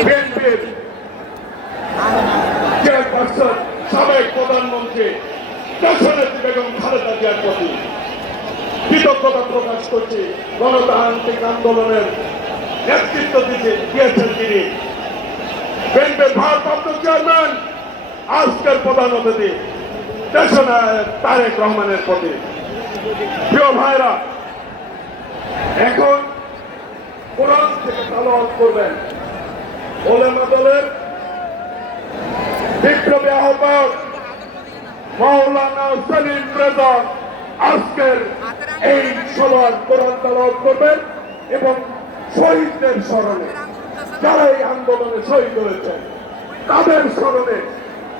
বিএনপির চেয়ারপারসন সাবেক প্রধানমন্ত্রী গণতান্ত্রিক আন্দোলনের নেতৃত্ব দিতে দিয়েছেন তিনি ভারপ্রাপ্ত চেয়ারম্যান আজকের প্রধান অতিথি তারেক রহমানের প্রতি প্রিয় ভাইরা এখন কোরআন থেকে তালাওয়াত করবেন ওলেমা দলের বিপ্লবী আহ্বায়ক মাওলানা সেলিম রেজা আজকের এই সভার কোরআন তালাওয়াত করবেন এবং শহীদদের স্মরণে যারা এই আন্দোলনে শহীদ হয়েছে তাদের স্মরণে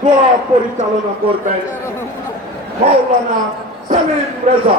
দোয়া পরিচালনা করবেন মাওলানা সেলিম রেজা।